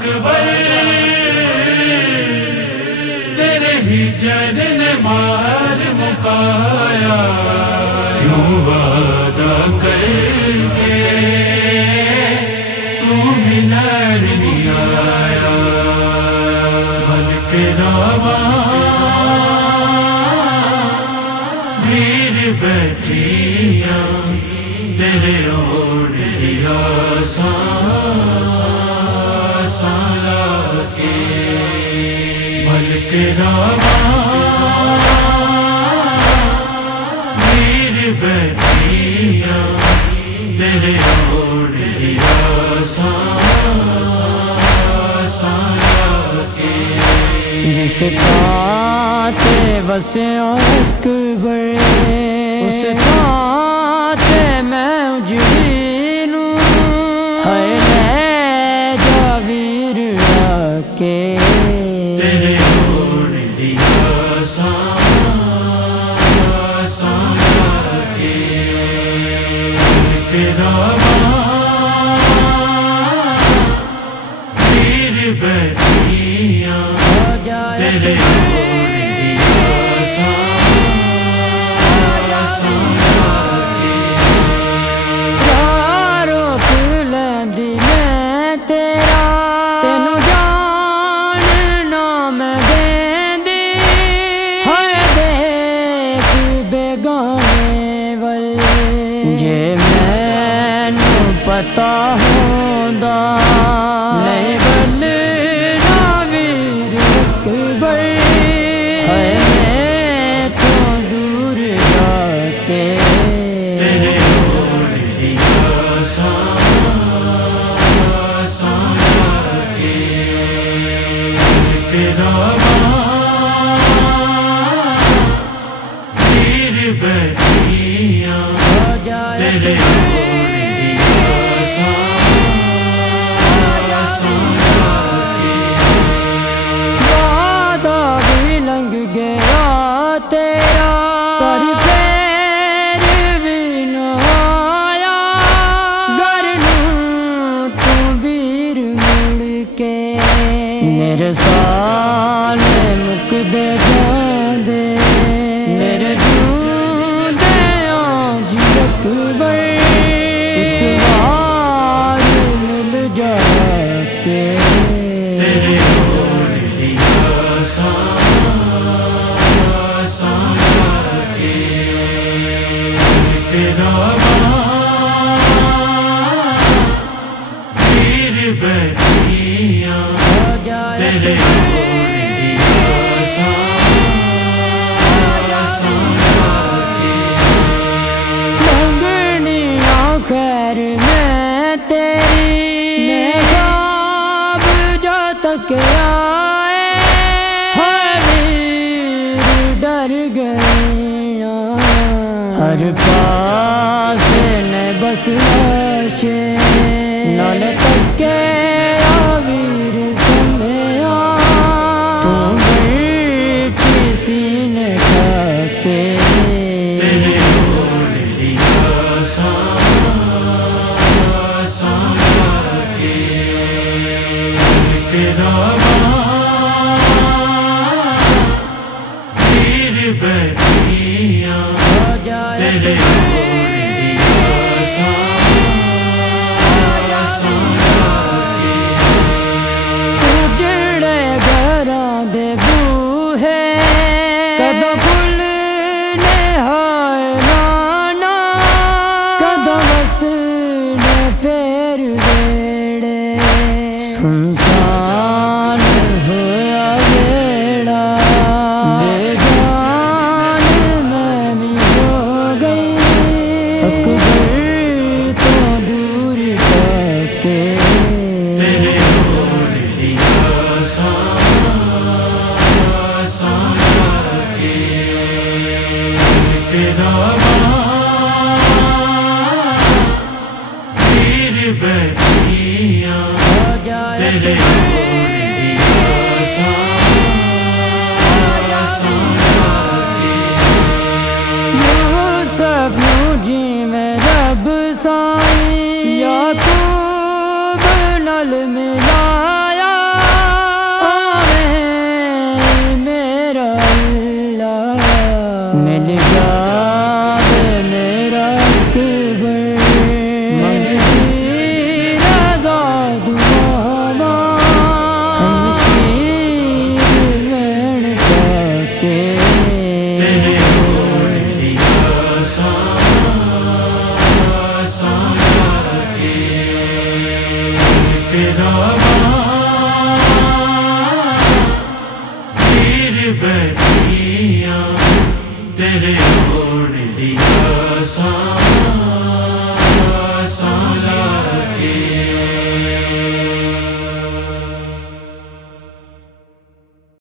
अकबर तेरे ही जन ने मार मुकाया, क्यों वादा करके तू मिलन नहीं आया। बल्कि रामा वीर बैठिया तेरे ओढ़ लिया साला के। बल्कि रामा वीर बैठिया तेरे ओढ़ लिया साला के। जिस ताते बसे अकबर उस ताते मैं उजड़ू है जावीर के। तेरे ओढ़ दिया साला के। बल्कि रामा वीर बैठिया तेरे ओढ़ दिया साला के। रोक लैंदी मैं तेरा तेनू जान ना मैं देंदी है देस बेगाने वल। जे मैनू पता होंदा नहीं बलना वीर अकबर है मैं तो दूर जाके। तेरे ओढ़ दिया साला के। बल्कि रामा वीर बैठिया तेरे ओढ़ दिया साला के। वादा भी लंघ गया तेरा पर फिर भी न आया। घर नूं तू वीर मुड़ के मेरे साल मुकदे जांदे मेरे जूंदे आज अकबर एक बार मिल जाके। तेरे ओढ़ दिया साला के। बल्कि रामा वीर बैठिया तेरे ओढ़ दिया साला के। लंगड़ियां खैर मैं तेरी मैं ख्वाब जो तक आए हर वीर डर गया। हर पास न बस लाशे नाल तके वीर समया तू बेची सीने खाके। तेरे ओढ़ दिया साला के। बल्कि रामा वीर बैठिया तेरे ओढ़ दिया साला के। उजड़े घरां दे बूहे कदों खुलने हाय नाना कदों वसने फेर वेड़े। सुनसान होया वेड़ा बेजान मैं भी हो गई अकबर तो दूर जाके। तेरे ओढ़ दिया साला के। बल्कि रामा वीर बैठिया तेरे ओढ़ दिया साला के। यूसुफ नू जिवें रब साईं याकूब नाल मिलाया तेरे